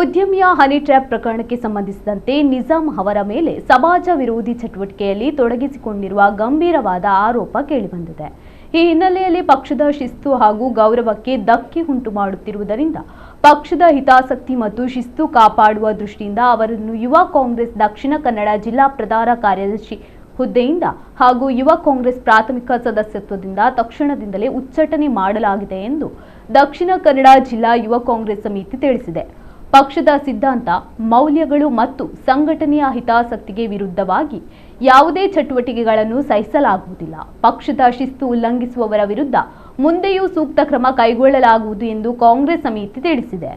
ಉದ್ಯಮಿಯ honey trap ಪ್ರಕರಣಕ್ಕೆ ಸಂಬಂಧಿಸಿದಂತೆ ನಿಜಾಮ್ ಅವರ ಮೇಲೆ ಸಮಾಜ ವಿರೋಧಿ ಚಟುವಟಿಕೆಯಲ್ಲಿ ತೊಡಗಿಸಿಕೊಂಡಿರುವ ಗಂಭೀರವಾದ ಆರೋಪ ಕೇಳಿಬಂದಿದೆ. ಈ ಹಿನ್ನೆಲೆಯಲ್ಲಿ ಪಕ್ಷದ ಶಿಸ್ತು ಹಾಗೂ ಗೌರವಕ್ಕೆ ಧಕ್ಕೆ ಉಂಟು ಮಾಡುತ್ತಿರುವುದರಿಂದ ಪಕ್ಷದ ಹಿತಾಸಕ್ತಿ ಮತ್ತು ಶಿಸ್ತು ಕಾಪಾಡುವ ದೃಷ್ಟಿಯಿಂದ ಅವರನ್ನು ಯುವ ಕಾಂಗ್ರೆಸ್ ದಕ್ಷಿಣ ಕನ್ನಡ ಜಿಲ್ಲಾ ಪ್ರಧಾನ ಕಾರ್ಯದರ್ಶಿ ಹುದ್ದೆಯಿಂದ ಹಾಗೂ ಯುವ ಕಾಂಗ್ರೆಸ್ ಪ್ರಾಥಮಿಕ ಸದಸ್ಯತ್ವದಿಂದ ತಕ್ಷಣದಿಂದಲೇ ಉಚ್ಚಾಟನೆ ಮಾಡಲಾಗಿದೆ ಎಂದು ದಕ್ಷಿಣ ಕನ್ನಡ ಜಿಲ್ಲಾ ಯುವ ಕಾಂಗ್ರೆಸ್ ಸಮಿತಿ ತಿಳಿಸಿದೆ. ಪಕ್ಷದ ಸಿದ್ಧಾಂತ, ಮೌಲ್ಯಗಳು ಮತ್ತು ಸಂಘಟನೆಯ ಹಿತಾಸಕ್ತಿಗೆ ವಿರುದ್ಧವಾಗಿ ಯಾವುದೇ ಚಟುವಟಿಕೆಗಳನ್ನು ಸಹಿಸಲಾಗುವುದಿಲ್ಲ. ಪಕ್ಷದ ಶಿಸ್ತು ಉಲ್ಲಂಘಿಸುವವರ ವಿರುದ್ಧ ಮುಂದೆಯೂ ಸೂಕ್ತ ಕ್ರಮ ಕೈಗೊಳ್ಳಲಾಗುವುದು ಎಂದು ಕಾಂಗ್ರೆಸ್ ಸಮಿತಿ ತಿಳಿಸಿದೆ.